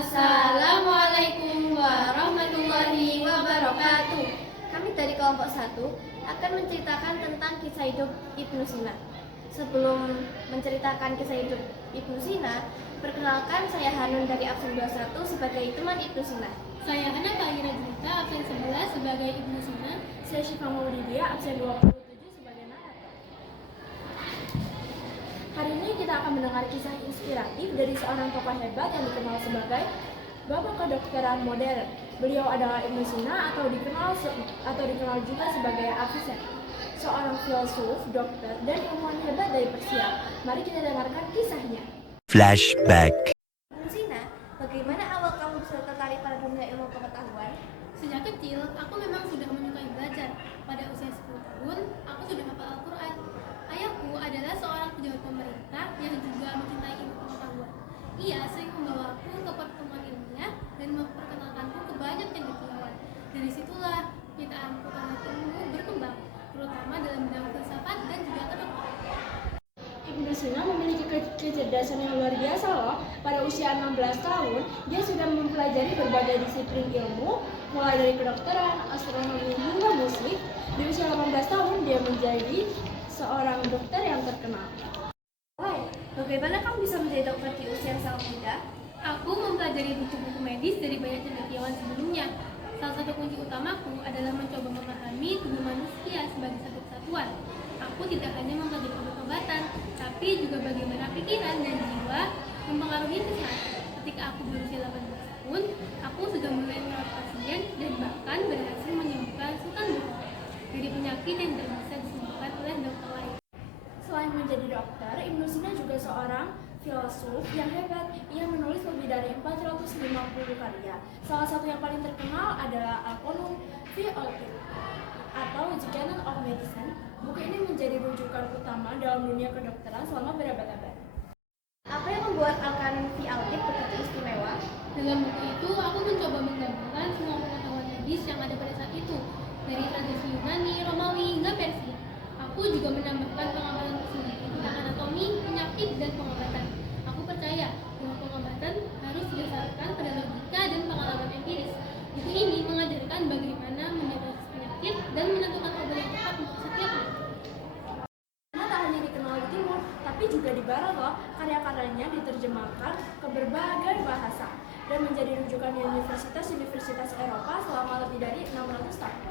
Assalamualaikum warahmatullahi wabarakatuh. Kami dari kelompok 1 akan menceritakan tentang kisah hidup Ibnu Sina. Sebelum menceritakan kisah hidup Ibnu Sina, perkenalkan saya Hanun dari absen 21 sebagai teman Ibnu Sina. Saya Hana Fahira Junita, absen 11 sebagai Ibnu Sina. Saya Syifa Maulidia, absen 27 sebagai narator. Hari ini kita akan mendengar kisah inspiratif dari seorang tokoh hebat yang dikenal sebagai Bapak Kedokteran Modern. Beliau adalah Ibnu Sina atau dikenal juga sebagai Avicenna, seorang filsuf, dokter, dan ilmuwan hebat dari Persia. Mari kita dengarkan kisahnya. Flashback. Ibnu Sina, bagaimana awal kamu bisa tertarik pada dunia ilmu pengetahuan? Sejak kecil, aku memang sudah menyukai belajar. Pada usia 10 tahun, aku sudah hafal Al-Quran. Ayahku adalah seorang pejabat pemerintah yang juga mencintai ilmu pengetahuan. Ia sering membawaku ke pertemuan ilmiah dan memperkenalkanku ke banyak cendekiawan. Dari situlah kitaanku terhadap ilmu berkembang, terutama dalam bidang filsafat dan juga kedokteran. Ibnu Sina memiliki kecerdasan yang luar biasa loh. Pada usia 16 tahun, dia sudah mempelajari berbagai disiplin ilmu, mulai dari kedokteran, astronomi, hingga musik. Di usia 18 tahun, dia menjadi seorang dokter yang terkenal. Wow, bagaimana kamu bisa menjadi dokter di usia yang sangat muda? Aku mempelajari buku-buku medis dari banyak cendekiawan sebelumnya. Salah satu kunci utamaku adalah mencoba memahami tubuh manusia sebagai satu kesatuan. Aku tidak hanya mempelajari obat-obatan, tapi juga bagaimana pikiran dan jiwa mempengaruhi kesehatan. Ketika aku berusia 18 tahun, aku sudah mulai merawat pasien dan bahkan berhasil menyembuhkan sultan Bukhara dari penyakit yang tidak bisa disembuhkan oleh dokter lain. Selain menjadi dokter, Ibnu Sina juga seorang filsuf yang hebat. Ia menulis lebih dari 450 karya. Salah satu yang paling terkenal adalah Al-Qanun fi al-Tibb atau The Canon of Medicine. Buku ini menjadi rujukan utama dalam dunia kedokteran selama berabad-abad. Apa yang membuat Al-Qanun fi al-Tibb begitu istimewa? Dalam buku itu, aku mencoba menggabungkan semua pengetahuan medis yang ada pada saat itu, dari tradisi Yunani, Romawi, hingga Persia. Aku juga menambahkan pengamatan tersendiri tentang anatomi, penyakit, dan pengobatan. Aku percaya bahwa pengobatan harus didasarkan pada logika dan pengalaman empiris. Buku ini mengajarkan bagaimana mendiagnosis penyakit dan menentukan obat yang tepat untuk setiap penyakit. Karena tak hanya dikenal di timur, tapi juga di barat loh. Karya-karyanya diterjemahkan ke berbagai bahasa dan menjadi rujukan universitas-universitas Eropa selama lebih dari 600 tahun.